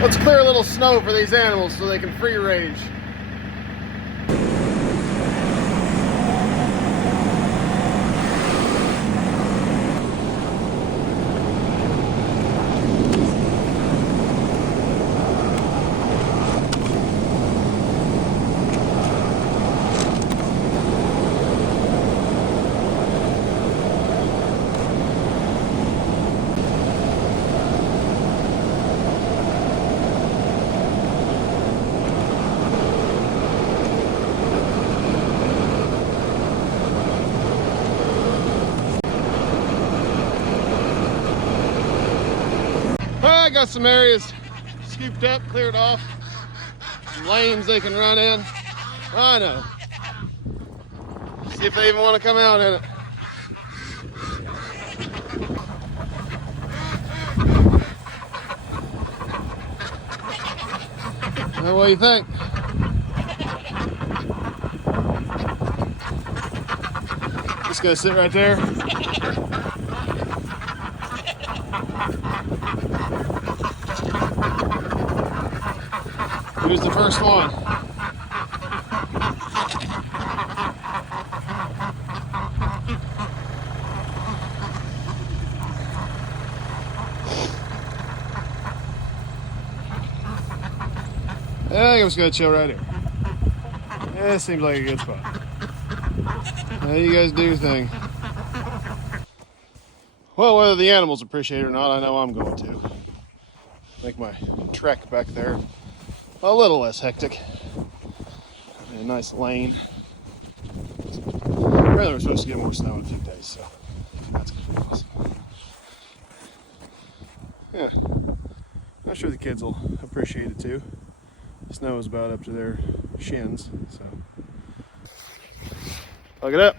Let's clear a little snow for these animals so they can free range. I got some areas scooped up, cleared off, some lanes they can run in. I know. See if they even want to come out in it. Now, what do you think? Just gonna sit right there. Who's the first one? I think I'm just gonna chill right here. Yeah, it seems like a good spot. Now you guys do your thing. Well, whether the animals appreciate it or not, I know I'm going to. Make my trek back there a little less hectic. A nice lane. Apparently we're supposed to get more snow in a few days, so that's gonna be awesome. Yeah, I'm sure the kids will appreciate it too. The snow is about up to their shins, so. Look it up.